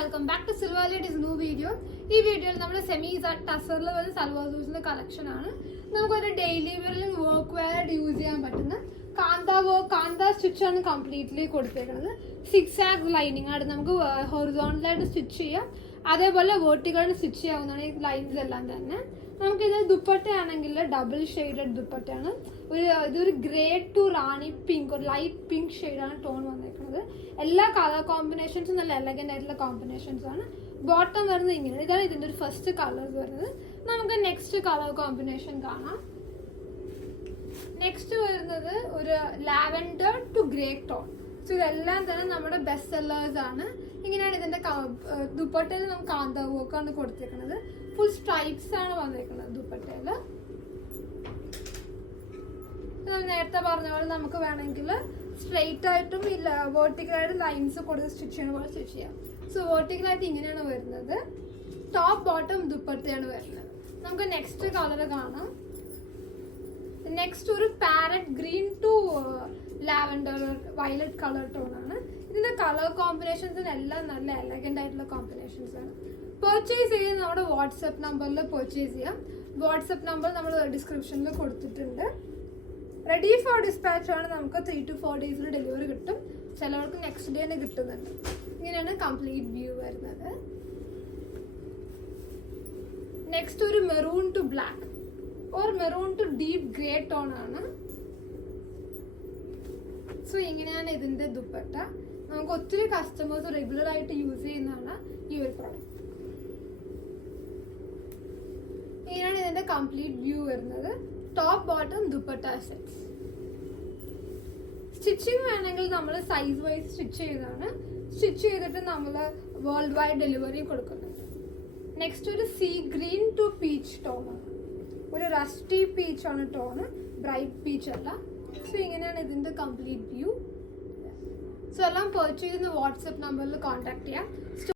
Welcome back to silver ladies new video. ഈ വീഡിയോയിൽ നമ്മൾ സെമി ടസറിൽ വരുന്ന സൽവാർ സൂട്ട്സിന്റെ കളക്ഷൻ ആണ്. നമുക്കൊരു ഡെയിലി വെയറിലും വർക്ക് വെയർ യൂസ് ചെയ്യാൻ പറ്റുന്ന കാന്ത സ്റ്റിച്ച് ആണ് കംപ്ലീറ്റ്ലി കൊടുത്തേക്കുന്നത്. 6 ആക്സ് ലൈനിങ് ആണ്. നമുക്ക് ഹൊറിസോണ്ടലായിട്ട് സ്റ്റിച്ച് ചെയ്യാം, അതേപോലെ വെർട്ടിക്കലായിട്ട് സ്റ്റിച്ച് ചെയ്യാവുന്നതാണ് ഈ ലൈൻസ് എല്ലാം തന്നെ. നമുക്കിത് ദുപ്പട്ടയാണെങ്കിൽ ഡബിൾ ഷെയ്ഡഡ് ദുപ്പട്ടയാണ്. ഇതൊരു ഗ്രേ ടു റാണി പിങ്ക്, ഒരു ലൈറ്റ് പിങ്ക് ഷെയ്ഡാണ് ടോൺ വന്നേക്കുന്നത്. എല്ലാ കളർ കോമ്പിനേഷൻസും നല്ല എലഗന്റ് ആയിട്ടുള്ള കോമ്പിനേഷൻസ് ആണ്. ബോട്ടം വരുന്നത് ഇങ്ങനെ, ഇതാണ് ഇതിൻ്റെ ഒരു ഫസ്റ്റ് കളർ വരുന്നത്. നമുക്ക് നെക്സ്റ്റ് കളർ കോമ്പിനേഷൻ കാണാം. നെക്സ്റ്റ് വരുന്നത് ഒരു lavender to grey tone. So ഇതെല്ലാം തന്നെ നമ്മുടെ ബെസ്റ്റ് സെല്ലേഴ്സ് ആണ്. ഇങ്ങനെയാണ് ഇതിന്റെ ദുപ്പട്ടയിൽ നമുക്ക് കാന്ത വർക്കാണ് കൊടുത്തേക്കുന്നത്. ഫുൾ സ്ട്രൈപ്സ് ആണ് വന്നേക്കുന്നത് ദുപ്പട്ടയില്. നേരത്തെ പറഞ്ഞ പോലെ നമുക്ക് വേണമെങ്കിൽ സ്ട്രെയിറ്റ് ആയിട്ടും ഇല്ല വെർട്ടിക്കലായിട്ട് ലൈൻസ് കൊടുത്ത് സ്റ്റിച്ച് ചെയ്യുന്ന പോലെ സ്റ്റിച്ച് ചെയ്യാം. സോ വെർട്ടിക്കലായിട്ട് ഇങ്ങനെയാണ് വരുന്നത്. ടോപ്പ് ബോട്ടം ദുപ്പട്ടയാണ് വരുന്നത്. നമുക്ക് നെക്സ്റ്റ് കളർ കാണാം. നെക്സ്റ്റ് ഒരു parrot green to lavender violet colour tone ആണ്. ഇതിന്റെ കളർ കോമ്പിനേഷൻസ് എല്ലാം നല്ല എലഗന്റ് ആയിട്ടുള്ള കോമ്പിനേഷൻസ് ആണ്. പർച്ചേസ് ചെയ്യാൻ നമ്മുടെ വാട്സ്ആപ്പ് നമ്പറിൽ പർച്ചേസ് ചെയ്യാം. വാട്സ്ആപ്പ് നമ്പർ നമ്മൾ ഡിസ്ക്രിപ്ഷനിൽ കൊടുത്തിട്ടുണ്ട്. റെഡി ഫോർ ഡിസ്പാച്ച് ആണ്. നമുക്ക് 3 to 4 ഡേയ്സിൽ ഡെലിവറി കിട്ടും. ചിലവർക്ക് നെക്സ്റ്റ് ഡേ തന്നെ കിട്ടുന്നുണ്ട്. ഇങ്ങനെയാണ് കംപ്ലീറ്റ് വ്യൂ വരുന്നത്. നെക്സ്റ്റ് ഒരു maroon to black or maroon to deep grey tone ആണ്. സോ ഇങ്ങനെയാണ് ഇതിന്റെ ദുപ്പട്ട. നമുക്ക് ഒത്തിരി കസ്റ്റമേഴ്സ് റെഗുലർ ആയിട്ട് യൂസ് ചെയ്യുന്നതാണ് ഈ ഒരു പ്രോഡക്റ്റ്. ഇങ്ങനെയാണ് ഇതിന്റെ കംപ്ലീറ്റ് വ്യൂ വരുന്നത്. Top bottom dupatta sets. Stitching വേണമെങ്കിൽ നമ്മൾ സൈസ് വൈസ് സ്റ്റിച്ച് ചെയ്തതാണ്. സ്റ്റിച്ച് ചെയ്തിട്ട് നമ്മൾ വേൾഡ് വൈഡ് ഡെലിവറി കൊടുക്കുന്നുണ്ട്. നെക്സ്റ്റ് ഒരു sea green to peach tone ആണ്. ഒരു റസ്റ്റി പീച്ച് ആണ് ടോണ്, ബ്രൈറ്റ് പീച്ച് അല്ല. സോ ഇങ്ങനെയാണ് ഇതിന്റെ കംപ്ലീറ്റ് വ്യൂ. സോ എല്ലാം പർച്ചേസ് ചെയ്യുന്ന വാട്സ്ആപ്പ് നമ്പറിൽ കോൺടാക്ട് ചെയ്യാം.